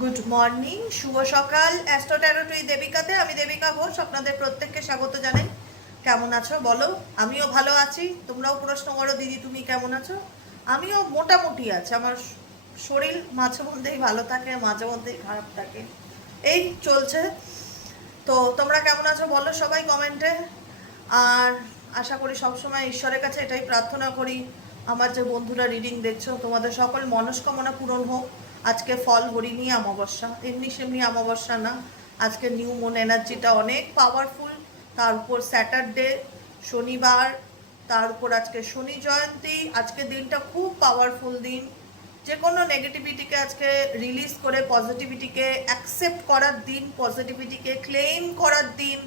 Good morning, শুভ সকাল। Astro taro টুই দেবিকাতে আমি দেবিকা ঘোষ আপনাদের প্রত্যেককে স্বাগত জানাই। কেমন আছো বলো? আমিও ভালো আছি। তোমরাও প্রশ্ন করো দিদি তুমি কেমন আছো। আমিও মোটামুটি আছি। আমার শরীর মাঝে মধ্যেই ভালো থাকে, মাঝে মধ্যেই খারাপ থাকে, এই চলছে। তো তোমরা কেমন আছো বলো সবাই কমেন্টে। আর আশা করি সবসময় ঈশ্বরের কাছে এটাই প্রার্থনা করি, আমার যে বন্ধুরা রিডিং দেখছো তোমাদের সকল মনস্কামনা পূরণ হোক। আজকে ফল হরিণী অমাবস্যা, এমনি সেমনি অমাবস্যা না। আজকে নিউ মুন এনার্জিটা অনেক পাওয়ারফুল। তার উপর স্যাটারডে, শনিবার, তার উপর আজকে শনি জয়ন্তী। আজকে দিনটা খুব পাওয়ারফুল দিন। যে কোনো নেগেটিভিটিকে আজকে রিলিজ করে পজিটিভিটিকে অ্যাকসেপ্ট করার দিন, পজিটিভিটিকে ক্লেম করার দিন।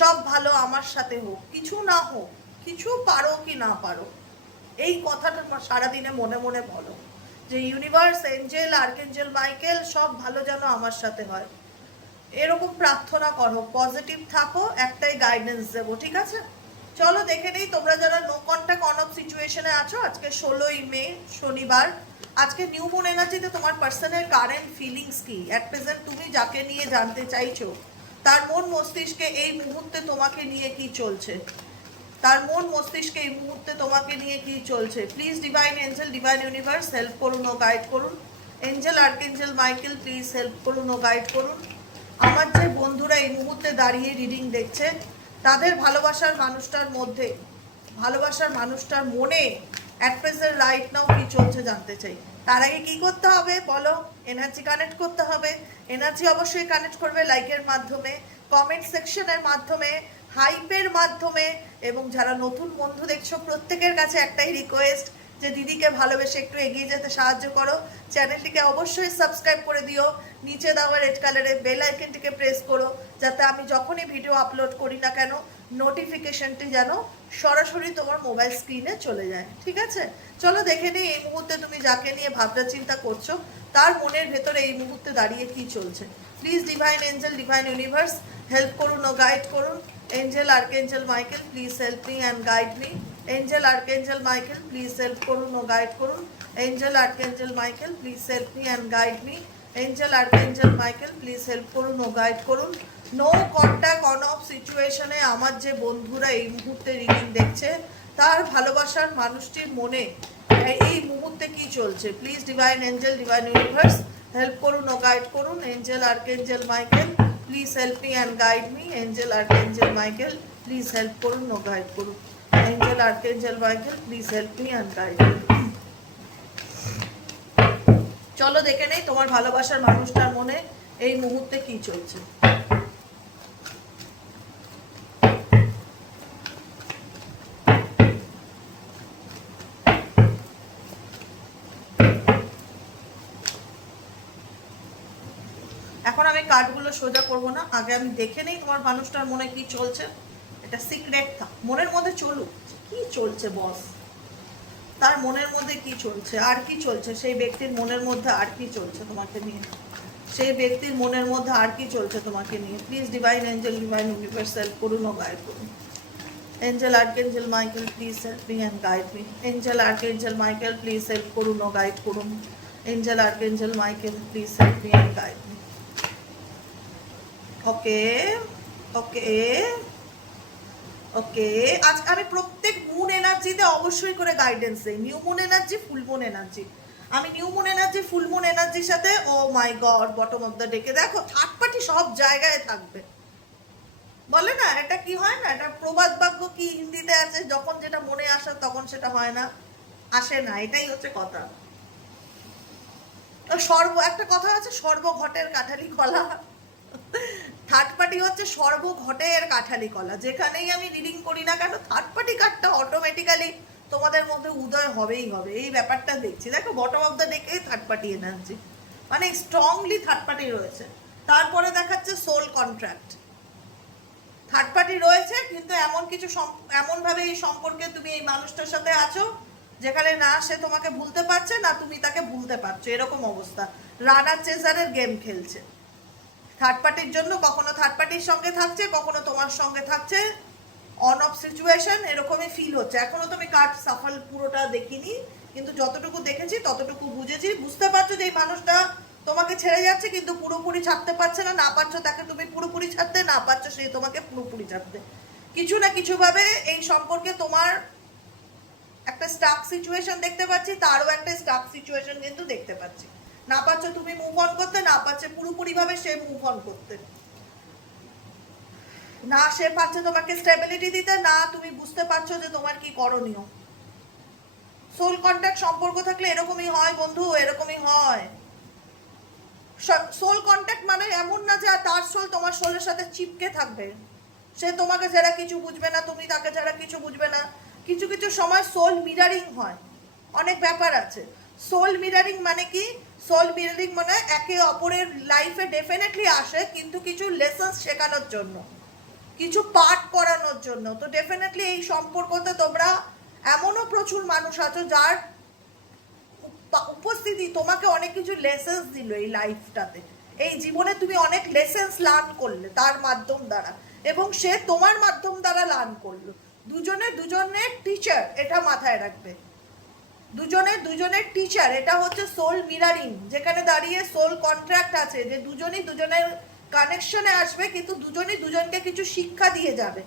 সব ভালো আমার সাথে হোক, কিছু না হোক, কিছু পারো কি না পারো, এই কথাটা সারাদিনে মনে মনে বলো যে ইউনিভার্স, এঞ্জেল, আর্কেঞ্জেল মাইকেল সব ভালো যেন আমার সাথে হয়। এরকম প্রার্থনা করো, পজিটিভ থাকো, একটাই গাইডেন্স দেবো, ঠিক আছে? চলো দেখে নেই তোমরা যারা নো কন্ট্যাক্ট অন অফ সিচুয়েশনে আছো। আজকে 16ই মে, শনিবার। আজকে নিউ মুন এনার্জিতে তোমার পার্সনের কারেন্ট ফিলিংস কি, অ্যাট প্রেজেন্ট তুমি যাকে নিয়ে জানতে চাইছো তার মন মস্তিষ্কে এই মুহূর্তে তোমাকে নিয়ে কি চলছে, তার মন মস্তিষ্কে এই মুহূর্তে তোমাকে নিয়ে কি চলছে। Please divine angel, divine universe help করুন ও গাইড করুন। Angel, archangel Michael please help করুন ও গাইড করুন। আমার যে বন্ধুরা এই মুহূর্তে দাঁড়িয়ে রিডিং দেখছে তাদের ভালোবাসার মানুষটার মধ্যে, ভালোবাসার মানুষটার মনে অ্যাট প্রেজেন্ট রাইট নাও কি চলছে জানতে চাই। তার আগে কি করতে হবে বলো? এনার্জি কানেক্ট করতে হবে। এনার্জি অবশ্যই কানেক্ট করবে লাইকের মাধ্যমে, কমেন্ট সেকশনের মাধ্যমে, হাইপের মাধ্যমে। এবং যারা নতুন বন্ধু দেখছো প্রত্যেকের কাছে একটাই রিকোয়েস্ট যে দিদিকে ভালোবেসে একটু এগিয়ে যেতে সাহায্য করো। চ্যানেলটিকে অবশ্যই সাবস্ক্রাইব করে দিও। নিচে দেওয়া রেড কালারের বেল আইকনটিকে প্রেস করো, যাতে আমি যখনই ভিডিও আপলোড করি না কেন নোটিফিকেশনটি যেন সরাসরি তোমার মোবাইল স্ক্রিনে চলে যায়, ঠিক আছে? চলো দেখে নিই এই মুহূর্তে তুমি যাকে নিয়ে ভাবনা চিন্তা করছো তার মনের ভেতরে এই মুহূর্তে দাঁড়িয়ে কি চলছে। Please divine angel, divine universe help করুন ও গাইড করুন। Angel, archangel Michael please help me and guide me. Angel, archangel Michael please help করুন ও গাইড করুন। Angel, archangel Michael please help me and guide me. Angel, archangel Michael please help করুন ও guide করুন। No contact on of সিচুয়েশনে আমার যে বন্ধুরা এই মুহূর্তে রিডিং দেখছে তার ভালোবাসার মানুষটির মনে এই মুহূর্তে কি চলছে। Please divine angel, divine universe help করুন ও গাইড করুন। Angel, archangel Michael please help me and guide me. Angel, archangel Michael please help করুন ও গাইড করুন। Angel, archangel Michael please help me and guide me. চলো দেখে নেই তোমার ভালোবাসার মানুষটার মনে এই মুহূর্তে কি চলছে। এখন আমি কার্ডগুলো সোজা করব না, আগে আমি দেখে নেই তোমার মানুষটার মনে কি চলছে। এটা সিক্রেট থাক, মনের মধ্যে চলুক কি চলছে বস, তার মনের মধ্যে কি চলছে, আর কি চলছে সেই ব্যক্তির মনের মধ্যে, আর কি চলছে তোমাকে নিয়ে, সেই ব্যক্তির মনের মধ্যে আর কি চলছে তোমাকে নিয়ে। Please divine angel, divine universe help করুন ও গাইড করুন। Angel, archangel Michael please help me and guide me. Angel, archangel Michael please help করুন ও গাইড করুন। Angel, archangel Michael please help me and guide me. Okay okay okay. আজ আমি প্রত্যেক moon এনার্জিতে অবশ্যই করে গাইডেন্স দিই। New moon energy, full moon energy. আমি new moon energy, full moon এনার্জির সাথে oh my god bottom of the ডেকে দেখো থার্ড পার্টি সব জায়গায় থাকবে। বলে না এটা কি হয় না, এটা প্রবাদ বাক্য কি হিন্দিতে আছে, যখন যেটা মনে আসে তখন সেটা হয় না, আসে না, এটাই হচ্ছে কথা। একটা কথা আছে, সর্বঘটের কাঠালি কলা। থার্ড পার্টি হচ্ছে সর্বঘটের কাঠালি কলা। যেখানেই আমি রিডিং করি না কেন থার্ড পার্টি কার্ডটা অটোমেটিক্যালি তোমাদের মধ্যে উদয় হবেই হবে, এই ব্যাপারটা দেখছি। দেখো বটম অফ দ্য ডেকে থার্ড পার্টি এনার্জি, মানে স্ট্রংলি থার্ড পার্টি রয়েছে। তারপরে দেখাচ্ছে সোল কন্ট্রাক্ট, থার্ড পার্টি রয়েছে কিন্তু এমন কিছু এমনভাবে এই সম্পর্কে তুমি এই মানুষটার সাথে আছো যেখানে না সে তোমাকে ভুলতে পারছে না তুমি তাকে ভুলতে পারছো, এরকম অবস্থা। রানার চেজারের গেম খেলছে থার্ড পার্টির জন্য, কখনো থার্ড পার্টির সঙ্গে থাকছে, কখনো তোমার সঙ্গে থাকছে। অন অফ সিচুয়েশন এরকমই ফিল হচ্ছে। এখনো তুমি কার্ড সাফল পুরোটা দেখিনি, কিন্তু যতটুকু দেখেছি ততটুকু বুঝেছি, বুঝতে পারছো যে এই মানুষটা তোমাকে ছেড়ে যাচ্ছে কিন্তু পুরোপুরি ছাড়তে পারছে না, না পারছো তাকে তুমি পুরোপুরি ছাড়তে, না পারছো সে তোমাকে পুরোপুরি ছাড়তে। কিছু না কিছু ভাবে এই সম্পর্কে তোমার একটা স্টাক সিচুয়েশন দেখতে পাচ্ছি, তারও একটা স্টাক সিচুয়েশন কিন্তু দেখতে পাচ্ছি। না পারছো তুমি মুভ অন করতে, না পারছে পুরোপুরি ভাবে সে মুভ অন করতে, না সে পারছে তোমাকে স্টেবিলিটি দিতে, না তুমি বুঝতে পারছো যে তোমার কি করণীয়। সোল কন্ট্যাক্ট সম্পর্ক থাকলে এরকমই হয় বন্ধু, এরকমই হয়। সোল কন্ট্যাক্ট মানে এমন না যে তার সোল তোমার সোলের সাথে চিপকে থাকবে, সে তোমাকে ছাড়া কিছু বুঝবে না, তুমি তাকে ছাড়া কিছু বুঝবে না। কিছু কিছু সময় সোল মিরারিং হয়, অনেক ব্যাপার আছে। সোল মিরারিং মানে কি? সোল মিরারিং মানে একে অপরের লাইফে ডেফিনেটলি আসে, কিন্তু কিছু লেসন্স শেখানোর জন্য, কিছু পাঠ করানোর জন্য। তো ডেফিনেটলি এই সম্পর্কতে তোমরা এমনও প্রচুর মানুষ আছো যার উপস্থিতি তোমাকে অনেক কিছু লেসেন্স দিল এই লাইফটাতে, এই জীবনে তুমি অনেক লেসেন্স লার্ন করলে তার মাধ্যম দ্বারা, এবং সে তোমার মাধ্যম দ্বারা লার্ন করলো। দুজনে দুজনের টিচার, এটা মাথায় রাখবে। দুজনে দুজনের টিচার, এটা হচ্ছে সোল মিরারিং, যেখানে দাঁড়িয়ে সোল কন্ট্রাক্ট আছে যে দুজনই দুজনের কানেকশনে আসবে, কিন্তু দুজনই দুজনকে কিছু শিক্ষা দিয়ে যাবে।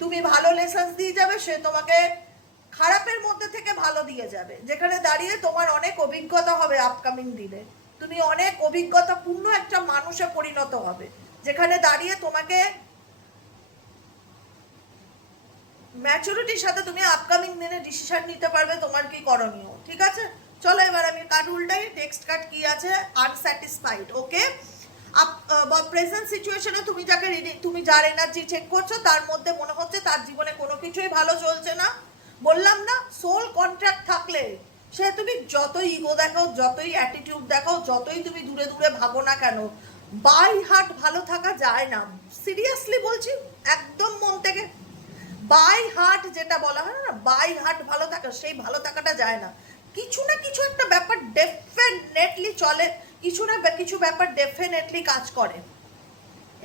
তুমি ভালো লেসেন্স দিয়ে যাবে, সে তোমাকে খারাপের মধ্যে থেকে ভালো দিয়ে যাবে, যেখানে দাঁড়িয়ে তোমার অনেক অভিজ্ঞতা হবে আপকামিং দিনে। তুমি অনেক অভিজ্ঞতাপূর্ণ একটা মানুষে পরিণত হবে, যেখানে দাঁড়িয়ে তোমাকে ম্যাচুরিটির সাথে তুমি আপকামিং দিনে ডিসিশন নিতে পারবে তোমার কি করণীয়। ঠিক আছে, চলো এবার আমি কার্ড উল্টাই। টেক্সট কার্ড কি আছে? আনস্যাটিসফাইড। ওকে, প্রেজেন্ট সিচুয়েশনে তুমি যাকে তুমি যার এনার্জি চেক করছো তার মধ্যে মনে হচ্ছে তার জীবনে কোনো কিছুই ভালো চলছে না। বললাম না, সোল কন্ট্রাক্ট থাকলে সে তুমি যতই ইগো দেখাও, যতই অ্যাটিটিউড দেখাও, যতই তুমি দূরে দূরে ভাবো না কেন, বাই হার্ট ভালো থাকা যায় না। সিরিয়াসলি বলছি, একদম মন থেকে। বাই হার্ট যেটা বলা হয় না, বাই হার্ট ভালো থাকা, সেই ভালো থাকাটা যায় না। কিছু না কিছু একটা ব্যাপার ডেফিনেটলি চলে, কিছু না কিছু ব্যাপার ডেফিনেটলি কাজ করে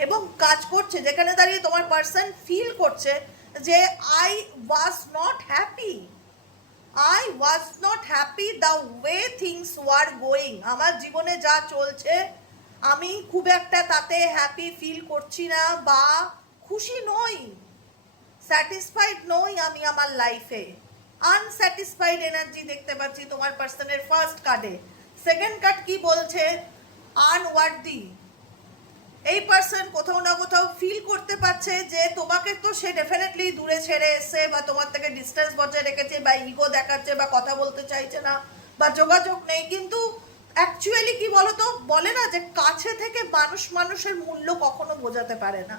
এবং কাজ করছে, যেখানে দাঁড়িয়ে তোমার পার্সন ফিল করছে যে I was not happy, I was not happy the way things were going. আমার জীবনে যা চলছে আমি খুব একটা তাতে হ্যাপি ফিল করছি না বা খুশি নই, স্যাটিসফাইড নই আমি আমার লাইফে। আনস্যাটিসফাইড এনার্জি দেখতে পাচ্ছি তোমার পার্সনের ফার্স্ট কার্ডে। সেকেন্ড কার্ড কি বলছে? আনওয়ার্দি। এই পার্সন কোথাও না কোথাও ফিল করতে পারছে যে তোমাকে তো সে ডেফিনেটলি দূরে ছেড়ে এসে বা তোমার থেকে ডিস্টেন্স বজায় রেখেছে বা ইগো দেখাচ্ছে বা কথা বলতে চাইছে না বা যোগাযোগ নেই, কিন্তু অ্যাকচুয়ালি কি বলতো, বলে না যে কাছে থেকে মানুষ মানুষের মূল্য কখনো বোঝাতে পারে না।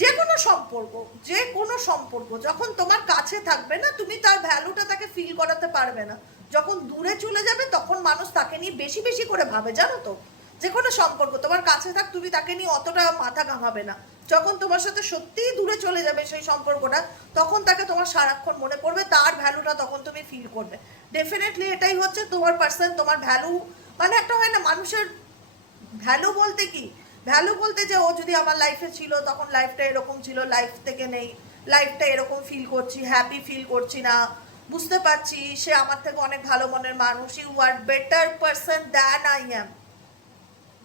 যে কোনো সম্পর্ক, যে কোনো সম্পর্ক যখন তোমার কাছে থাকবে না, তুমি তার ভ্যালুটা তাকে ফিল করাতে পারবে না। যখন দূরে চলে যাবে তখন মানুষ তাকে নিয়ে বেশি বেশি করে ভাবে, জানো তো। যে কোনো সম্পর্ক তোমার কাছে থাক, তুমি তাকে নিয়ে অতটা মাথা ঘামাবে না। যখন তোমার সাথে সত্যিই দূরে চলে যাবে সেই সম্পর্কটা, তখন তাকে তোমার সারাক্ষণ মনে পড়বে, তার ভ্যালুটা তখন তুমি ফিল করবে। ডেফিনেটলি এটাই হচ্ছে তোমার পার্সন, তোমার ভ্যালু। মানে একটা হয় না মানুষের ভ্যালু বলতে কি, ভ্যালু বলতে যে ও যদি আমার লাইফে ছিল তখন লাইফটা এরকম ছিল, লাইফ থেকে নেই, লাইফটা এরকম ফিল করছি, হ্যাপি ফিল করছি না, বুঝতে পারছি সে আমার থেকে অনেক ভালো মনের মানুষ। You are better person than I am,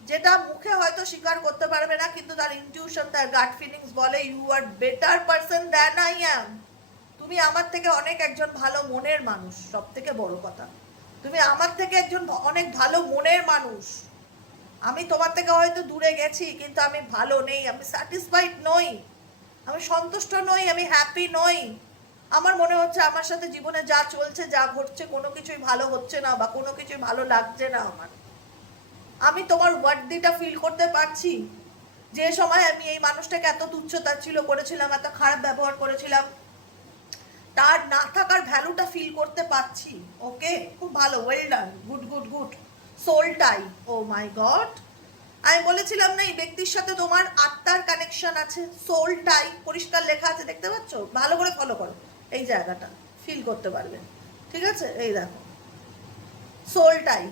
যেটা মুখে হয়তো স্বীকার করতে পারবে না, কিন্তু তার ইনটিউশন, তার গাট ফিলিংস বলে you are better person than I am. তুমি আমার থেকে অনেক একজন ভালো মনের মানুষ, সব থেকে বড় কথা তুমি আমার থেকে একজন অনেক ভালো মনের মানুষ। আমি তোমার থেকে হয়তো দূরে গেছি, কিন্তু আমি ভালো নেই, আমি স্যাটিসফাইড নই, আমি সন্তুষ্ট নই, আমি হ্যাপি নই। আমার মনে হচ্ছে আমার সাথে জীবনে যা চলছে, যা ঘটছে, কোনো কিছুই ভালো হচ্ছে না বা কোনো কিছুই ভালো লাগছে না আমার। আমি তোমার ওয়ার্ডিটা ফিল করতে পারছি। যে সময় আমি এই মানুষটাকে এত তুচ্ছ-তাচ্ছিল্য করেছিলাম, এত খারাপ ব্যবহার করেছিলাম, তার না থাকার ভ্যালুটা ফিল করতে পারছি। ওকে, খুব ভালো, well done, good good good. Soul tie, oh my god, আমি বলেছিলাম না এই ব্যক্তির সাথে তোমার আত্মার কানেকশন আছে। সোল টাই পরিষ্কার লেখা আছে, দেখতে পাচ্ছ? ভালো করে ফলো করো, এই জায়গাটা ফিল করতে পারবে। ঠিক আছে, এই দেখো সোল টাই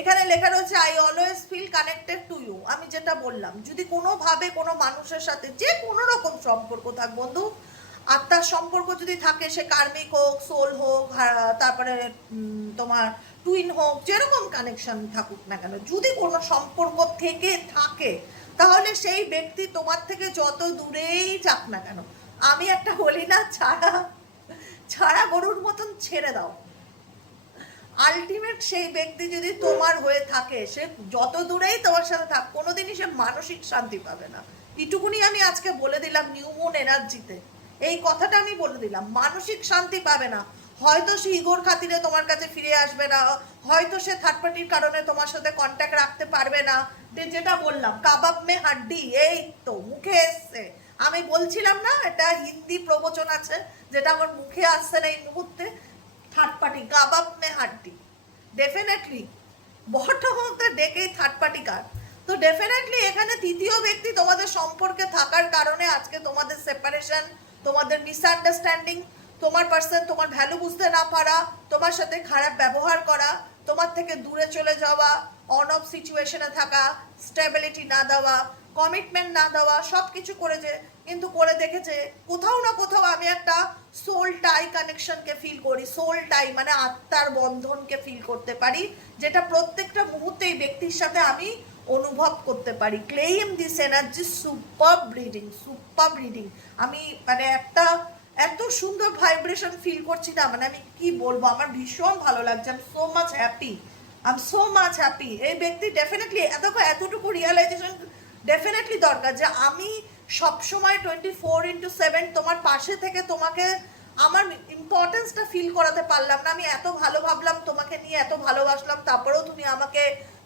এখানে লেখা রয়েছে, I always feel connected to you. আমি যেটা বললাম, যদি কোনোভাবে কোনো মানুষের সাথে যে কোনো রকম সম্পর্ক থাক বন্ধু, আত্মার সম্পর্ক যদি থাকে, সে কার্মিক হোক, সোল হোক, তারপরে তোমার টুইন হোক, যেরকম কানেকশন থাকুক না কেন, যদি কোনো সম্পর্ক থেকে থাকে তাহলে সেই ব্যক্তি তোমার থেকে যত দূরেই যাক না কেন, আমি একটা বলি না, ছাড়া গরুর মতন ছেড়ে দাও। আলটিমেট সেই ব্যক্তি যদি তোমার হয়ে থাকে, সে যত দূরেই তোমার সাথে থাক, কোনোদিনই সে মানসিক শান্তি পাবে না। এটুকুনি আমি আজকে বলে দিলাম নিউ মুন এনার্জিতে, এই কথাটা আমি বলে দিলাম, মানসিক শান্তি পাবে না। হয়তো সে ইগোর খাতিরে তোমার কাছে ফিরে আসবে না, হয়তো সে থার্ড পার্টির কারণে তোমার সাথে কন্ট্যাক্ট রাখতে পারবে না। যেটা বললাম কাবাব মে হাড্ডি, এই তো মুখে এসছে। আমি বলছিলাম না এটা হিন্দি প্রবচন আছে, যেটা আমার মুখে আসছে না এই মুহূর্তে। থার্ড পার্টি কাবাব মে হাড্ডি, ডেফিনেটলি বটম অফ দ্য ডেকেই থার্ড পার্টি কার। তো ডেফিনেটলি এখানে তৃতীয় ব্যক্তি তোমাদের সম্পর্কে থাকার কারণে আজকে তোমাদের সেপারেশন, তোমাদের মিসআন্ডারস্ট্যান্ডিং, তোমার পার্সন তোমার ভ্যালু বুঝতে না পারা, তোমার সাথে খারাপ ব্যবহার করা, তোমার থেকে দূরে চলে যাওয়া, অন অফ সিচুয়েশনে থাকা, স্টেবিলিটি না দেওয়া, কমিটমেন্ট না দেওয়া, সব কিছু করেছে, কিন্তু করে দেখেছে কোথাও না কোথাও আমি একটা সোল টাই কানেকশনকে ফিল করি। সোল টাই মানে আত্মার বন্ধনকে ফিল করতে পারি, যেটা প্রত্যেকটা মুহূর্তে এই ব্যক্তির সাথে আমি অনুভব করতে পারি। Claim this energy, super breeding. আমি মানে একটা এত সুন্দর ভাইব্রেশন ফিল করছি না, মানে আমি কি বলবো, আমার ভীষণ ভালো লাগছে। I am so much happy. এই ব্যক্তি ডেফিনেটলি এতটুকু রিয়েলাইজেশন ডেফিনেটলি দরকার যে আমি সবসময় 24/7 তোমার পাশে থেকে তোমাকে আমার ইম্পর্টেন্সটা ফিল করাতে পারলাম না। আমি এত ভালো ভাবলাম তোমাকে নিয়ে, এত ভালোবাসলাম, তারপরেও তুমি আমাকে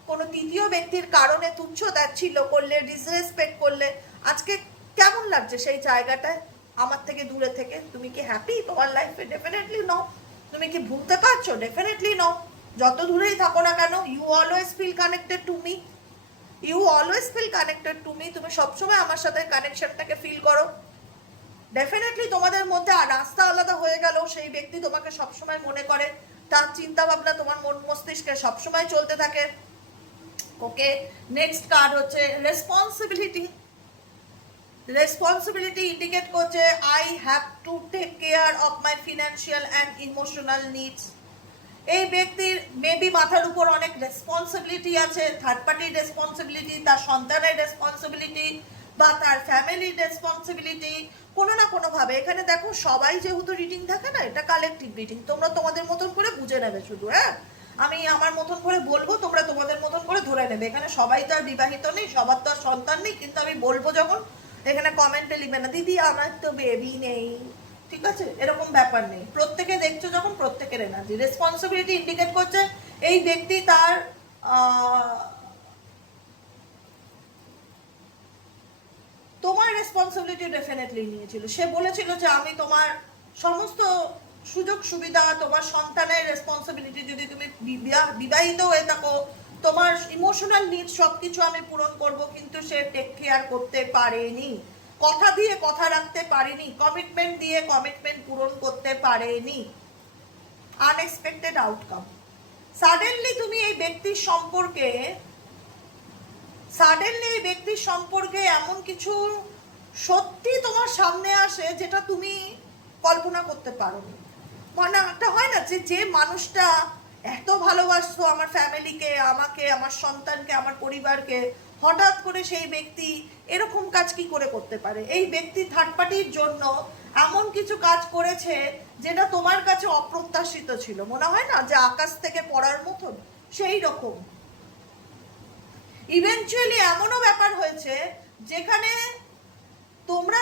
কোনো তৃতীয় ব্যক্তির কারণে তুচ্ছ তাচ্ছিল্য করলে, ডিসরেসপেক্ট করলে। আজকে কেমন লাগছে সেই জায়গাটায় আমার থেকে দূরে থেকে? তুমি কি হ্যাপি তোমার লাইফে? Definitely no. তুমি কি ভুলতে পারছো? Definitely no. যত দূরেই থাকো না কেন, you always feel connected to me. তুমি সবসময় আমার সাথে কানেকশনটাকে ফিল করো। ডেফিনেটলি তোমাদের মধ্যে রাস্তা আলাদা হয়ে গেল, সেই ব্যক্তি তোমাকে সবসময় মনে করে, তার চিন্তা ভাবনা তোমার মন মস্তিষ্কে সবসময় চলতে থাকে। ওকে, নেক্সট কার্ড হচ্ছে রেসপন্সিবিলিটি ইন্ডিকেট করছে I have to take care of my financial and emotional needs. এই ব্যক্তির মেবি মাথার উপর অনেক রেসপন্সিবিলিটি আছে, থার্ড পার্টির রেসপন্সিবিলিটি, তার সন্তানের রেসপন্সিবিলিটি বা তার ফ্যামিলির রেসপন্সিবিলিটি, কোনো না কোনোভাবে। এখানে দেখো সবাই যেহেতু রিডিং থাকে না, এটা কালেকটিভ রিডিং, তোমরা তোমাদের মতন করে বুঝে নেবে শুধু। হ্যাঁ, আমি আমার মতন করে বলবো, তোমরা তোমাদের মতন করে ধরে নেবে। এখানে সবাই তো আর বিবাহিত নেই, সবার তো আর সন্তান নেই, কিন্তু আমি বলবো যখন এখানে কমেন্টে লিখবে না দিদি আমার তো বেবি নেই, ঠিক আছে, এরকম ব্যাপার নেই। প্রত্যেকে দেখছো যখন, প্রত্যেকের এনার্জি রেসপন্সিবিলিটি ইন্ডিকেট করছে এই ব্যক্তি তার তোমার রেসপন্সিবিলিটি ডেফিনেটলি নিয়েছিল। সে বলেছিল যে আমি তোমার সমস্ত সুযোগ সুবিধা, তোমার সন্তানের রেসপন্সিবিলিটি, যদি তুমি বিবাহিত হয়ে থাকো, তোমার ইমোশনাল নিড সবকিছু আমি পূরণ করব, কিন্তু সে টেক কেয়ার করতে পারেনি, কথা দিয়ে কথা রাখতে পারেনি, কমিটমেন্ট দিয়ে কমিটমেন্ট পূরণ করতে পারেনি। Unexpected outcome. সাডেনলি তুমি এই ব্যক্তির সম্পর্কে এমন কিছু সত্যি তোমার সামনে আসে যেটা তুমি কল্পনা করতে পারো। মানে একটা হয় না যে মানুষটা এত ভালোবাসতো আমার ফ্যামিলিকে, আমাকে, আমার সন্তানকে, আমার পরিবারকে, হঠাৎ করে সেই ব্যক্তি এরকম কাজ কি করে করতে পারে? এই ব্যক্তি থার্ড পার্টির জন্য এমন কিছু কাজ করেছে যেটা তোমার কাছে অপ্রত্যাশিত ছিল, মনে হয় না যে আকাশ থেকে পড়ার মতন, সেই রকম। ইভেনচুয়ালি এমনও ব্যাপার হয়েছে যেখানে তোমরা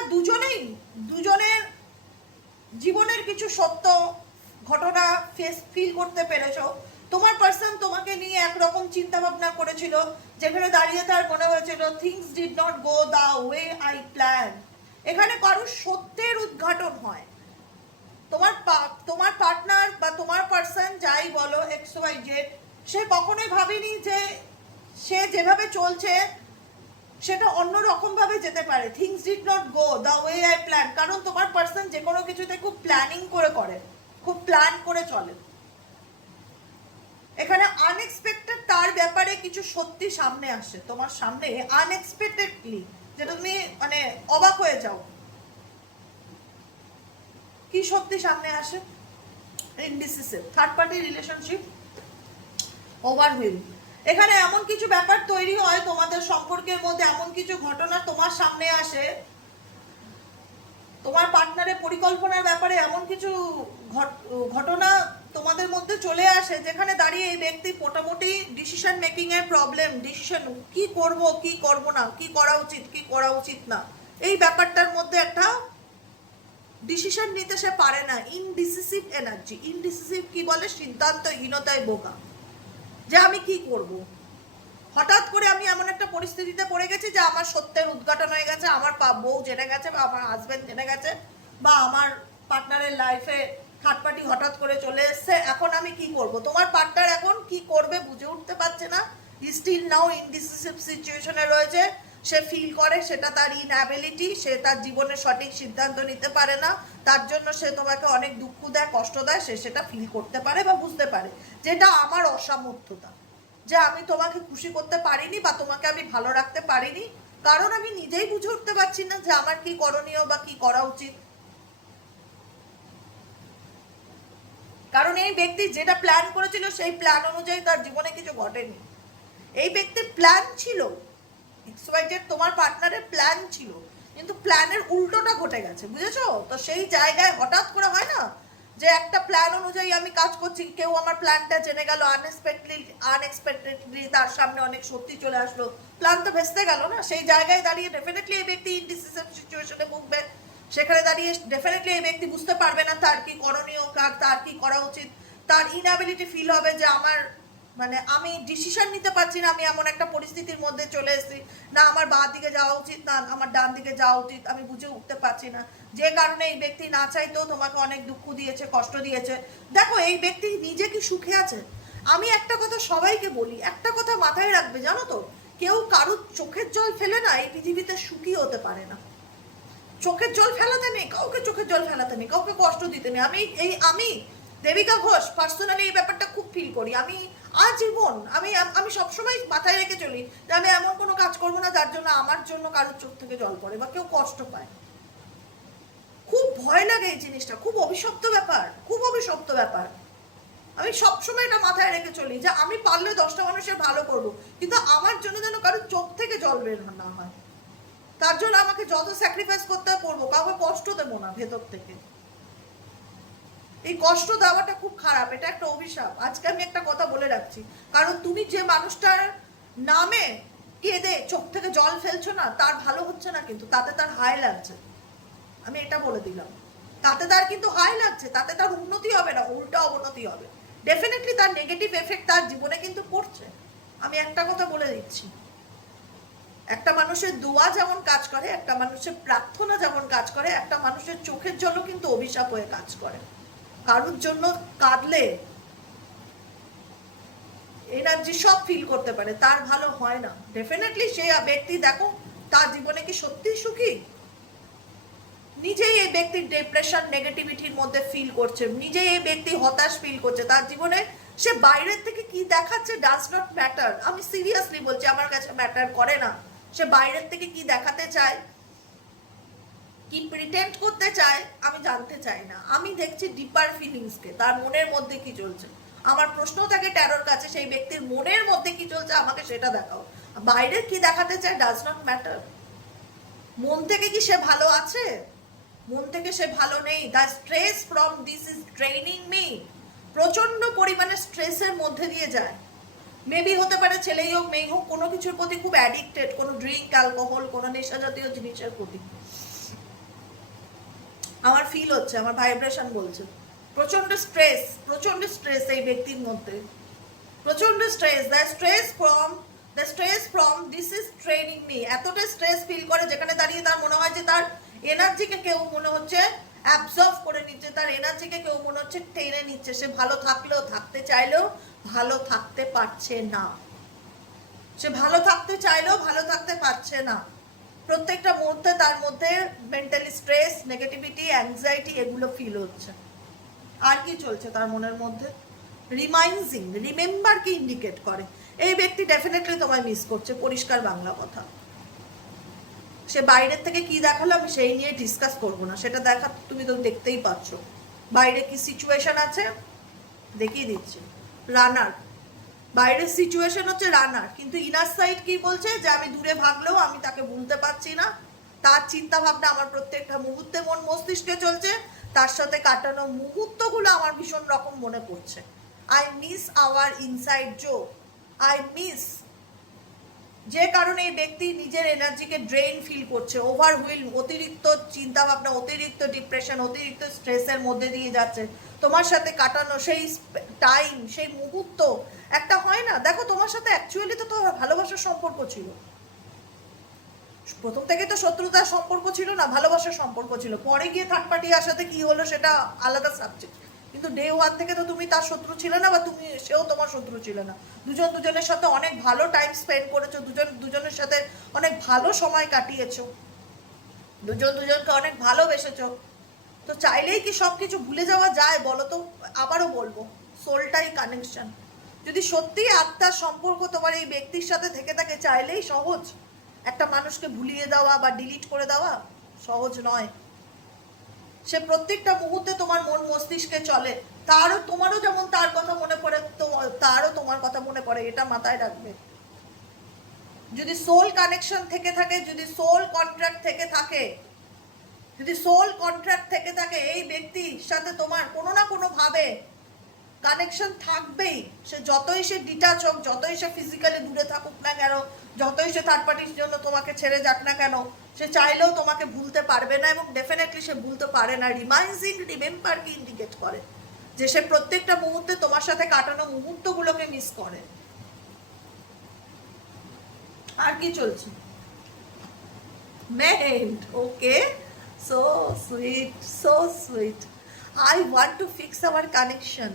দুজনের জীবনের কিছু সত্য ঘটনা ফিল করতে পেরেছো। তোমার পার্সন তোমাকে নিয়ে একরকম চিন্তা ভাবনা করেছিল, যেখানে দাঁড়িয়ে তার মনে হয়েছিল things did not go the way I plan. এখানে কারোর সত্যের উদ্ঘাটন হয়। তোমার পার্টনার বা তোমার পার্সন যাই বলো, XYZ, সে কখনোই ভাবেনি যে সে যেভাবে চলছে সেটা অন্যরকম ভাবে যেতে পারে। Things did not go the way I plan, কারণ তোমার পার্সন যে কোনো কিছুতে খুব প্ল্যানিং করে, খুব প্ল্যান করে চলে। এখানে আনএক্সপেক্টেড তার ব্যাপারে কিছু সত্যি সামনে আসে তোমার সামনে, আনএক্সপেক্টেডলি, যেটা তুমি মানে অবাক হয়ে যাও। কি সত্যি সামনে আসে? Indecisive, third party relationship, overwhelm. এখানে এমন কিছু ব্যাপার তৈরি হয় তোমাদের সম্পর্কের মধ্যে, এমন কিছু ঘটনা তোমার সামনে আসে, তোমার পার্টনারের পরিকল্পনার ব্যাপারে এমন কিছু ঘটনা তোমাদের মধ্যে চলে আসে যেখানে দাঁড়িয়ে এই ব্যক্তি মোটামুটি ডিসিশন মেকিং এর প্রবলেম, ডিসিশন কি করব কি করব না, কি করা উচিত কি করা উচিত না, এই ব্যাপারটার মধ্যে একটা ডিসিশন নিতে সে পারে না। Indecisive energy. ইনডিসিসিভ কি বলে? সিদ্ধান্তহীনতায় বোকা, যে আমি কি করব। হঠাৎ করে আমি এমন একটা পরিস্থিতিতে পড়ে গেছি যে আমার সত্যের উদ্ঘাটন হয়ে গেছে, আমার বউ জেনে গেছে বা আমার হাজবেন্ড জেনে গেছে বা আমার পার্টনারের লাইফে থার্ড পার্টি হঠাৎ করে চলে এসছে। এখন আমি কি করব? তোমার পার্টনার এখন কি করবে বুঝে উঠতে পারছে না। স্টিল নাও ইনডিসিসিভ সিচুয়েশনে রয়েছে। সে ফিল করে সেটা তার ইনঅ্যাবিলিটি, সে তার জীবনে সঠিক সিদ্ধান্ত নিতে পারে না, তার জন্য সে তোমাকে অনেক দুঃখ দেয়, কষ্ট দেয়, সে সেটা ফিল করতে পারে বা বুঝতে পারে যেটা আমার অসামর্থ্যতা, যে আমি তোমাকে খুশি করতে পারিনি বা তোমাকে আমি ভালো রাখতে পারিনি, কারণ আমি নিজেই বুঝে উঠতে পারছি না যে আমার কি করণীয় বা কি করা উচিত। কারণ এই ব্যক্তি যেটা প্ল্যান করেছিল সেই প্ল্যান অনুযায়ী তার জীবনে কিছু ঘটেনি। এই ব্যক্তির প্ল্যান ছিল, এক্সওয়াইজেড তোমার পার্টনারের প্ল্যান ছিল, কিন্তু প্ল্যানের উল্টোটা ঘটে গেছে, বুঝেছো? তো সেই জায়গায় হঠাৎ করে হয় না যে একটা প্ল্যান অনুযায়ী আমি কাজ করছি, কেউ আমার প্ল্যানটা জেনে গেল আনএক্সপেক্টেডলি, তার সামনে অনেক সত্যি চলে আসলো, প্ল্যান তো ভেস্তে গেল না। সেই জায়গায় দাঁড়িয়ে ডেফিনেটলি এই ব্যক্তি ইনডিসিসিভ সিচুয়েশনে ভুগবে। সেখানে দাঁড়িয়ে ডেফিনেটলি এই ব্যক্তি বুঝতে পারবে না তার কি করণীয়, তার কি করা উচিত। তার ইনঅ্যাবিলিটি ফিল হবে যে আমার মানে আমি ডিসিশন নিতে পারছি না, আমি এমন একটা পরিস্থিতির মধ্যে চলে এসেছি, না আমার বাঁ দিকে যাওয়া উচিত না আমার ডান দিকে যাওয়া উচিত, আমি বুঝে উঠতে পারছি না। যে কারণে এই ব্যক্তি না চাইতেও তোমাকে অনেক দুঃখ দিয়েছে, কষ্ট দিয়েছে। দেখো এই ব্যক্তি নিজে কি সুখে আছে? আমি একটা কথা সবাইকে বলি, একটা কথা মাথায় রাখবে, জানো তো, কেউ কারুর চোখের জল ফেলে না এই পৃথিবীতে সুখী হতে পারে না। চোখের জল ফেলাতে নেই, কাউকে চোখের জল ফেলাতে নেই, কাউকে কষ্ট দিতে নেই। আমি দেবিকা ঘোষ পার্সোনালি এই ব্যাপারটা খুব ফিল করি। আমি আজীবন আমি সবসময় মাথায় রেখে চলি যে আমি এমন কোনো কাজ করবো না যার জন্য আমার জন্য কারোর চোখ থেকে জল পড়ে বা কেউ কষ্ট পায়। খুব ভয় লাগে এই জিনিসটা, খুব অভিশপ্ত ব্যাপার, খুব অভিশপ্ত ব্যাপার। আমি সবসময় এটা মাথায় রেখে চলি যে আমি পারলে 10টা মানুষের ভালো করবো, কিন্তু আমার জন্য যেন কারোর চোখ থেকে জল বের না হয়। তার জন্য আমাকে যত স্যাক্রিফাইস করতে করবো, কাউকে কষ্ট দেবো না ভেতর থেকে। এই কষ্ট দেওয়াটা খুব খারাপ, এটা একটা অভিশাপ। আজকে আমি একটা কথা বলে রাখছি, কারণ তুমি যে মানুষটার নামে কেঁদে চোখ থেকে জল ফেলছো না, তার ভালো হচ্ছে না, কিন্তু তাতে তার হাই লাগছে। আমি এটা বলে দিলাম, তাতে তার কিন্তু হাই লাগছে, তাতে তার উন্নতি হবে না, উল্টা অবনতি হবে। ডেফিনেটলি তার নেগেটিভ এফেক্ট তার জীবনে কিন্তু পড়ছে। আমি একটা কথা বলে দিচ্ছি, একটা মানুষের দোয়া যেমন কাজ করে, একটা মানুষের প্রার্থনা যেমন কাজ করে, একটা মানুষের চোখের জলও কিন্তু অভিশাপ হয়ে কাজ করে। কারোর জন্য কাঁদলে এনার্জি সব ফিল করতে পারে, তার ভালো হয় না। ডেফিনেটলি সেই ব্যক্তি দেখো তার জীবনে কি সত্যি সুখী? নিজেই এই ব্যক্তি ডিপ্রেশন নেগেটিভিটির মধ্যে ফিল করছে, নিজেই এই ব্যক্তি হতাশ ফিল করছে তার জীবনে। সে বাইরের থেকে কি দেখাচ্ছে ডাজ নট ম্যাটার। আমি সিরিয়াসলি বলছি, আমার কাছে ম্যাটার করে না সে বাইরের থেকে কি দেখাতে চায়, কি প্রিটেন্ড করতে চায়, আমি জানতে চাই না। আমি দেখছি ডিপার ফিলিংসকে, তার মনের মধ্যে কি চলছে। আমার প্রশ্ন থাকে ট্যারোর কাছে, সেই ব্যক্তির মনের মধ্যে কি চলছে আমাকে সেটা দেখাও। বাইরে কি দেখাতে চায় ডাজ নট ম্যাটার। মন থেকে কি সে ভালো আছে? মন থেকে সে ভালো নেই। The stress from this is ড্রেইনিং me. প্রচন্ড পরিমাণে স্ট্রেসের মধ্যে দিয়ে যায়। মেবি হতে পারে ছেলেই হোক মেয়ে হোক, কোনো কিছুর প্রতি খুব অ্যাডিক্টেড, কোনো ড্রিঙ্ক অ্যালকোহল, কোনো নেশা জাতীয় জিনিসের প্রতি। আমার ফিল হচ্ছে, আমার ভাইব্রেশন বলছে প্রচন্ড স্ট্রেস এই ব্যক্তির মধ্যে, প্রচন্ড stress. The stress from this is training me. এতটা স্ট্রেস ফিল করে যেখানে দাঁড়িয়ে তার মনে হয় যে তার এনার্জিকে কেউ মনে হচ্ছে অ্যাবজর্ব করে নিচ্ছে, তার এনার্জিকে কেউ মনে হচ্ছে টেনে নিচ্ছে। সে ভালো থাকলেও, থাকতে চাইলেও ভালো থাকতে পারছে না। সে ভালো থাকতে চাইলেও ভালো থাকতে পারছে না। প্রত্যেকটা মুহূর্তে তার মধ্যে মেন্টালি স্ট্রেস, নেগেটিভিটি, অ্যাংজাইটি এগুলো ফিল হচ্ছে। আর কি চলছে তার মনের মধ্যে? রিমেম্বার কি ইন্ডিকেট করে? এই ব্যক্তি ডেফিনেটলি তোমায় মিস করছে, পরিষ্কার বাংলা কথা। সে বাইরের থেকে কি দেখালো আমি সেই নিয়ে ডিসকাস করবো না, সেটা দেখা তুমি তো দেখতেই পাচ্ছ। বাইরে কি সিচুয়েশন আছে দেখিয়ে দিচ্ছি। রানার, বাইরের সিচুয়েশন হচ্ছে রানার, কিন্তু ইনার সাইড কি বলছে যে আমি দূরে ভাগলেও আমি তাকে ভুলতে পারছি না, তার চিন্তা ভাবনা আমার প্রত্যেকটা মুহূর্তে মন মস্তিষ্কে চলছে, তার সাথে কাটানো মুহূর্তগুলো আমার ভীষণ রকম মনে পড়ছে। I miss hour inside joke, I miss. যে কারণে এই ব্যক্তি নিজের এনার্জিকে ড্রেন ফিল করছে, ওভারহুইল, অতিরিক্ত চিন্তা ভাবনা, অতিরিক্ত ডিপ্রেশন, অতিরিক্ত স্ট্রেসের মধ্যে দিয়ে যাচ্ছে। তোমার সাথে কাটানো সেই টাইম, সেই মুহূর্ত, একটা হয় না, দেখো তোমার সাথে অ্যাকচুয়ালি তো তোমার ভালোবাসার সম্পর্ক ছিল, প্রথম থেকে তো শত্রুতার সম্পর্ক ছিল না, ভালোবাসার সম্পর্ক ছিল। পরে গিয়ে থার্ড পার্টি আসাতে কি হলো সেটা আলাদা সাবজেক্ট, কিন্তু ডে ওয়ান থেকে তো তুমি তার শত্রু ছিলে না, বা তুমি সেও তোমার শত্রু ছিল না। দুজন দুজনের সাথে অনেক ভালো টাইম স্পেন্ড করেছো, দুজন দুজনের সাথে অনেক ভালো সময় কাটিয়েছো, দুজন দুজনকে অনেক ভালোবেসেছো। তো চাইলেই কি সব কিছু ভুলে যাওয়া যায় বলো তো? আবারও বলবো, সোলটাই কানেকশন। যদি সত্যি আত্মার সম্পর্ক তোমার এই ব্যক্তির সাথে থেকে থাকে, চাইলেই সহজ একটা মানুষকে ভুলিয়ে দেওয়া বা ডিলিট করে দেওয়া সহজ নয়। সে প্রত্যেকটা মুহূর্তে তোমার মন মস্তিষ্কে চলে, তারও তোমারও যেমন তার কথা মনে পড়ে, তারও তোমার কথা মনে পড়ে, এটা মাথায় রাখবে। যদি সোল কানেকশন থেকে থাকে, যদি সোল কন্ট্রাক্ট থেকে থাকে, যদি সোল কন্ট্রাক্ট থেকে থাকে, এই ব্যক্তির সাথে তোমার কোনো না কোনো ভাবে কানেকশন থাকবেই। সে যতই সে ডিটাচ হোক, যতই সে ফিজিক্যালি দূরে থাকুক না কেন, যতই সে থার্ড পার্টির জন্য তোমাকে ছেড়ে যাক না কেন, সে চাইলেও তোমাকে ভুলতে পারবে না, এবং ডেফিনেটলি সে ভুলতে পারে না। রিমাইন্সিং রিমেম্বার কি ইন্ডিকেট করে যে সে প্রত্যেকটা মুহূর্তে তোমার সাথে কাটানো মুহূর্তগুলোকে মিস করে। আর কি চলছে? Meant, okay, so sweet, so sweet. I want to fix hour connection.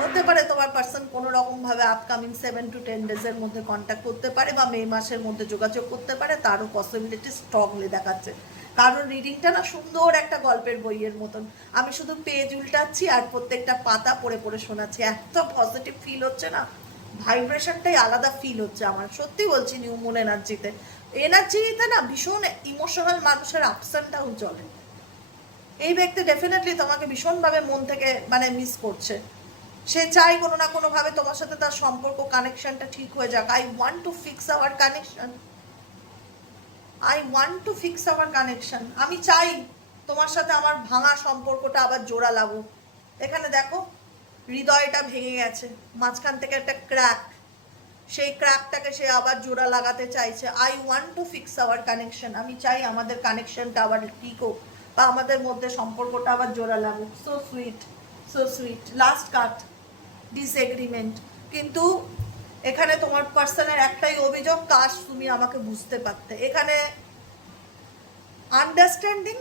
হতে পারে তোমার পার্সন কোনো রকম ভাবে আপকামিং 7 to 10 ডেজের মধ্যে কন্ট্যাক্ট করতে পারে, বা মে মাসের মধ্যে যোগাযোগ করতে পারে, তারও পসিবিলিটি স্ট্রংলি দেখাচ্ছে। কারণ রিডিংটা না সুন্দর একটা গল্পের বইয়ের মতন, আমি শুধু পেজ উল্টাচ্ছি আর প্রত্যেকটা পাতা পড়ে পড়ে শোনাচ্ছি, এত পজিটিভ ফিল হচ্ছে না, ভাইব্রেশনটাই আলাদা ফিল হচ্ছে আমার, সত্যি বলছি। নিউ মুন এনার্জিতে না ভীষণ ইমোশনাল মানুষের আপস অ্যান্ড ডাউন চলে। এই ব্যক্তি ডেফিনেটলি তোমাকে ভীষণভাবে মন থেকে মানে মিস করছে, সে চাই কোনো না কোনোভাবে তোমার সাথে তার সম্পর্ক, কানেকশনটা ঠিক হয়ে যাক। I want to fix hour connection, I want to fix hour connection. আমি চাই তোমার সাথে আমার ভাঙা সম্পর্কটা আবার জোড়া লাগুক। এখানে দেখো হৃদয়টা ভেঙে গেছে, মাঝখান থেকে একটা ক্র্যাক, সেই ক্র্যাকটাকে সে আবার জোড়া লাগাতে চাইছে। I want to fix hour connection, আমি চাই আমাদের কানেকশনটা আবার ঠিক হোক, বা আমাদের মধ্যে সম্পর্কটা আবার জোড়া লাগুক। So sweet, so sweet. Last কাট, ডিসএগ্রিমেন্ট। কিন্তু এখানে তোমার পার্সনের একটাই অভিযোগ, কাশ তুমি আমাকে বুঝতে পারতে। এখানে আন্ডারস্ট্যান্ডিং,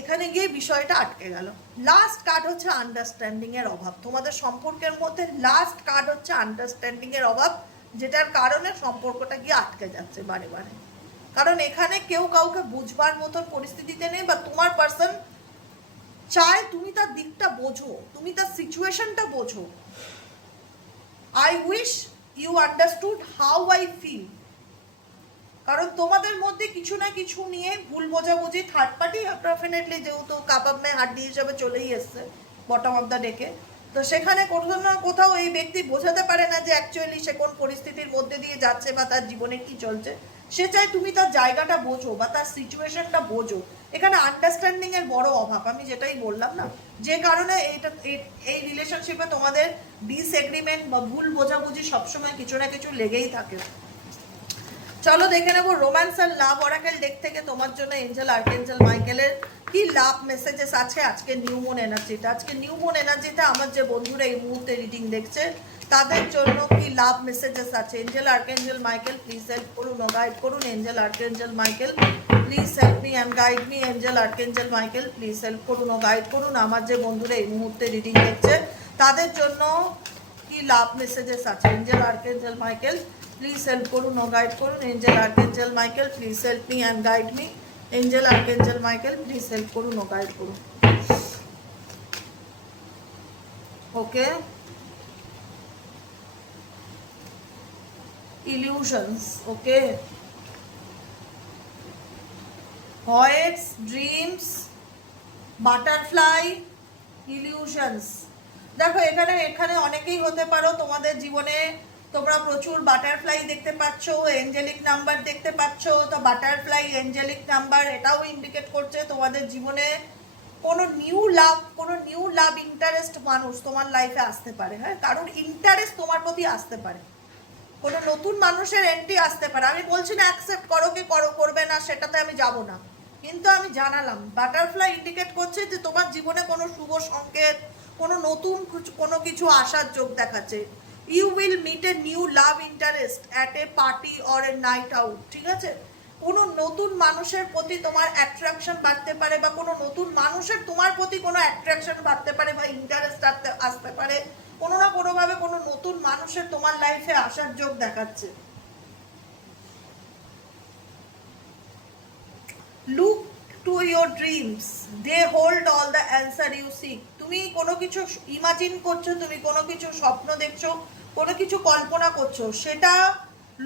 এখানে গিয়ে বিষয়টা আটকে গেল। লাস্ট কার্ড হচ্ছে আন্ডারস্ট্যান্ডিং এর অভাব তোমাদের সম্পর্কের মধ্যে, লাস্ট কার্ড হচ্ছে আন্ডারস্ট্যান্ডিং এর অভাব, যেটার কারণে সম্পর্কটা গিয়ে আটকে যাচ্ছে বারে বারে। কারণ এখানে কেউ কাউকে বুঝবার মতন পরিস্থিতিতে নেই, বা তোমার পার্সন চায় তুমি তার দিকটা বোঝো, তুমি তার সিচুয়েশনটা বোঝো। I wish you understood how I feel. কারণ তোমাদের মধ্যে কিছু না কিছু নিয়ে ভুল বোঝাবুঝি, থার্ড পার্টি ডেফিনেটলি যেহেতু কাবাব মে হাড্ডি হিসাবে চলেই এসছে বটম অফ দ্য ডেকে, তো সেখানে কোথাও না কোথাও এই ব্যক্তি বোঝাতে পারে না যে অ্যাকচুয়ালি সে কোন পরিস্থিতির মধ্যে দিয়ে যাচ্ছে, বা তার জীবনে কি চলছে। সে চায় তুমি তার জায়গাটা বোঝো, বা তার সিচুয়েশনটা বোঝো। এখানে আন্ডারস্ট্যান্ডিং এর বড় অভাব, আমি যেটাই বললাম না, যে কারণে এই রিলেশনশিপে তোমাদের ডিসএগ্রিমেন্ট বা ভুল বোঝাবুঝি সবসময় কিছু না কিছু লেগেই থাকে। চলো দেখে নেবো রোম্যান্স আর লাভ অরাকেল ডেক থেকে তোমার জন্য এঞ্জেল আর্কেঞ্জেল মাইকেলের কি লাভ মেসেজেস আছে আজকে নিউ মুন এনার্জিটা। আজকে নিউ মুন এনার্জিতে আমার যে বন্ধুরা এই মুহূর্তে রিডিং দেখছে তাদের জন্য কি লাভ মেসেজেস আছে। Angel archangel Michael please help করুন ও গাইড করুন। Angel archangel Michael please help me and guide me. Angel archangel Michael please help করুন ও গাইড করুন। আমার যে বন্ধুরা এই মুহূর্তে রিডিং দেখছে তাদের জন্য কি লাভ মেসেজেস আছে। Angel archangel Michael please help করুন ও গাইড করুন। Angel archangel Michael please help me and guide me. Angel archangel Michael please help করুন ও গাইড করুন। ওকে, illusions, okay, poets, dreams, butterfly, illusions. দেখো এখানে এখানে অনেকেই হতে পারো তোমাদের জীবনে তোমরা প্রচুর বাটারফ্লাই দেখতে পাচ্ছ, এঞ্জেলিক নাম্বার দেখতে পাচ্ছ। তো বাটারফ্লাই, এঞ্জেলিক নাম্বার এটাও ইন্ডিকেট করছে তোমাদের জীবনে কোনো নিউ লাভ ইন্টারেস্ট মানুষ তোমার লাইফে আসতে পারে। হ্যাঁ, কারণ ইন্টারেস্ট তোমার প্রতি আসতে পারে, কোনো নতুন মানুষের এন্ট্রি আসতে পারে। আমি বলছি না অ্যাকসেপ্ট করো কি করবে না, সেটাতে আমি যাব না, কিন্তু আমি জানালাম বাটারফ্লাই ইন্ডিকেট করছে যে তোমার জীবনে কোনো শুভ সংকেত, কোনো নতুন কোনো কিছু আসার যোগ দেখাচ্ছে। You will meet a new love interest at a party or a night out, ঠিক আছে? কোনো নতুন মানুষের প্রতি তোমার অ্যাট্রাকশন বাড়তে পারে, বা কোনো নতুন মানুষের তোমার প্রতি কোনো অ্যাট্রাকশন বাড়তে পারে বা ইন্টারেস্ট আসতে পারে। কোনো না কোনোভাবে কোনো নতুন মানুষের তোমার লাইফে আসার যোগ দেখাচ্ছে। Look to your dreams, they hold all the answer you seek. তুমি কোনো কিছু ইমাজিন করছো, তুমি কোনো কিছু স্বপ্ন দেখছো, কোনো কিছু কল্পনা করছো, সেটা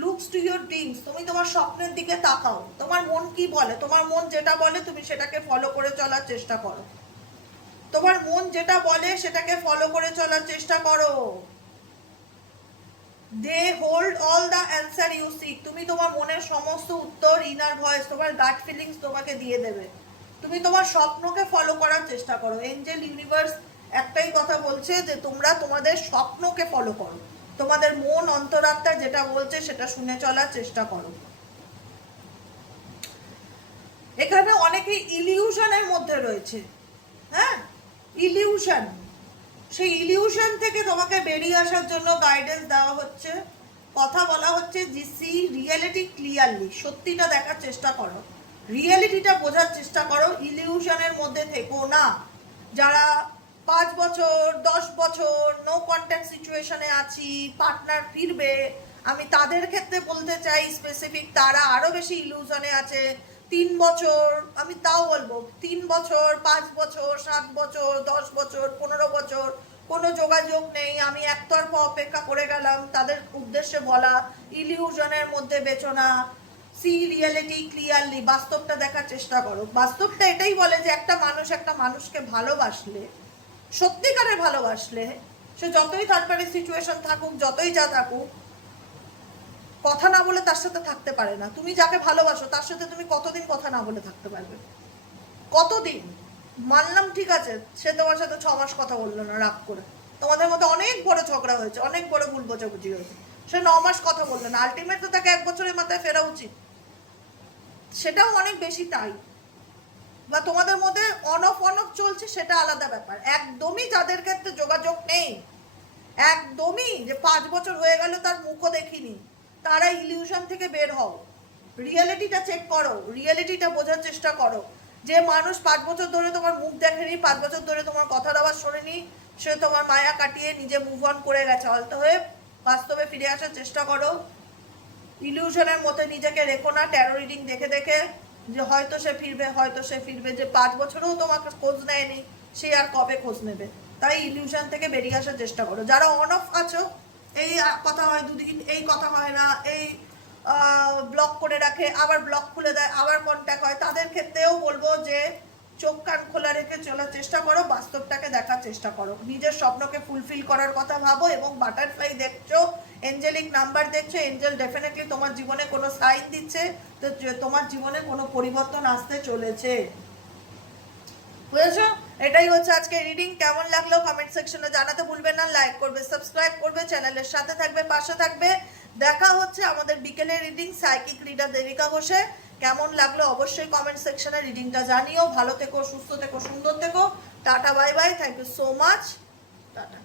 লুকস টু ইয়োর ড্রিমস। তুমি তোমার স্বপ্নের দিকে তাকাও, তোমার মন কি বলে, তোমার মন যেটা বলে তুমি সেটাকে ফলো করে চলার চেষ্টা করো। তোমার মন যেটা বলে সেটাকে ফলো করে চলার চেষ্টা করো। They hold all the answer you seek. তুমি তোমার মনের সমস্ত উত্তর, ইনার ভয়েস, তোমার গাট ফিলিংস তোমাকে দিয়ে দেবে। তুমি তোমার স্বপ্নকে ফলো করার চেষ্টা করো। এঞ্জেল ইউনিভার্স একটাই কথা বলছে যে তোমরা তোমাদের স্বপ্নকে ফলো করো, তোমাদের মন অন্তরাত্মা যেটা বলছে সেটা শুনে চলার চেষ্টা করো। এখানে অনেকে ইলিউশনের মধ্যে রয়েছে। হ্যাঁ, ইলিউশন, সেই ইলিউশন থেকে তোমাকে বেরিয়ে আসার জন্য গাইডেন্স দেওয়া হচ্ছে, কথা বলা হচ্ছে যে সি রিয়েলিটি ক্লিয়ারলি। সত্যিটা দেখার চেষ্টা করো, রিয়েলিটিটা বোঝার চেষ্টা করো, ইলিউশনের মধ্যে থেকো না। যারা 5 বছর 10 বছর নো কন্ট্যাক্ট সিচুয়েশনে আছি, পার্টনার ফিরবে, আমি তাদের ক্ষেত্রে বলতে চাই স্পেসিফিক, তারা আরো বেশি ইলিউশনে আছে। 3 বছর, আমি তাও বলবো 3 বছর 5 বছর 7 বছর 10 বছর 15 বছর কোনো যোগাযোগ নেই, আমি একতরফা অপেক্ষা করে গেলাম, তাদের উদ্দেশ্যে বলা ইলিউশনের মধ্যে বেচো না। সি রিয়েলিটি ক্লিয়ারলি, বাস্তবটা দেখার চেষ্টা করো। বাস্তবটা এটাই বলে যে একটা মানুষ একটা মানুষকে ভালোবাসলে, সত্যিকারের ভালোবাসলে, সে যতই থার্ড পার্টি সিচুয়েশন থাকুক, যতই যা থাকুক, কথা না বলে তার সাথে থাকতে পারে না। তুমি যাকে ভালোবাসো তার সাথে তুমি কতদিন কথা না বলে থাকতে পারবে? কতদিন? মানলাম ঠিক আছে, সে তোমার সাথে 6 মাস কথা বললো না, রাগ করে, তোমাদের মধ্যে অনেক বড় ঝগড়া হয়েছে, অনেক বড় ভুল বোঝাবুঝি হয়েছে, সে 9 মাস কথা বললো না, আলটিমেট তো তাকে 1 বছরের মাথায় ফেরা উচিত। সেটাও অনেক বেশি টাইম, বা তোমাদের মধ্যে অন অফ চলছে, সেটা আলাদা ব্যাপার। একদমই যাদের ক্ষেত্রে যোগাযোগ নেই, একদমই যে 5 বছর হয়ে গেল তার মুখও দেখিনি, তারা ইলিউশন থেকে বের হও, রিয়েলিটিটা চেক করো, রিয়েলিটিটা বোঝার চেষ্টা করো। যে মানুষ 5 বছর ধরে তোমার মুখ দেখেনি, 5 বছর ধরে তোমার কথার আওয়াজ শোনেনি, সে তোমার মায়া কাটিয়ে নিজে মুভ অন করে গেছে। অতএব বাস্তবে ফিরে আসার চেষ্টা করো, ইলিউশনের মধ্যে নিজেকে রেখো না ট্যারো রিডিং দেখে দেখে, যে হয়তো সে ফিরবে, হয়তো সে ফিরবে। যে 5 বছরেও তোমাকে খোঁজ নেয়নি, সে আর কবে খোঁজ নেবে? তাই ইলিউশন থেকে বেরিয়ে আসার চেষ্টা করো। যারা অন অফ আছো, এই কথা হয় 2 দিন, এই কথা হয় না, এই ব্লক করে রাখে, আবার ব্লক খুলে দেয়, আবার কন্ট্যাক্ট হয়, তাদের ক্ষেত্রেও বলবো যে চোখ কান খোলা রেখে চলার চেষ্টা করো, বাস্তবটাকে দেখার চেষ্টা করো, নিজের স্বপ্নকে ফুলফিল করার কথা ভাবো। এবং বাটারফ্লাই দেখছো, এঞ্জেলিক নাম্বার দেখছো, এঞ্জেল ডেফিনেটলি তোমার জীবনে কোনো সাইন দিচ্ছে, তো তোমার জীবনে কোনো পরিবর্তন আসতে চলেছে। বুঝেছো? এটাই হচ্ছে আজকে রিডিং। কেমন লাগলো কমেন্ট সেকশনে জানাতে ভুলবে না। লাইক করবে, সাবস্ক্রাইব করবে, চ্যানেলের সাথে থাকবে, পাশে থাকবে। দেখা হচ্ছে আমাদের বিকেলের রিডিং সাইকিক রিডার দেবিকা ঘোষে। কেমন লাগলো অবশ্যই কমেন্ট সেকশনে রিডিংটা জানিও। ভালো থেকো, সুস্থ থেকো, সুন্দর থেকো। Tata, bye bye, thank you so much, tata.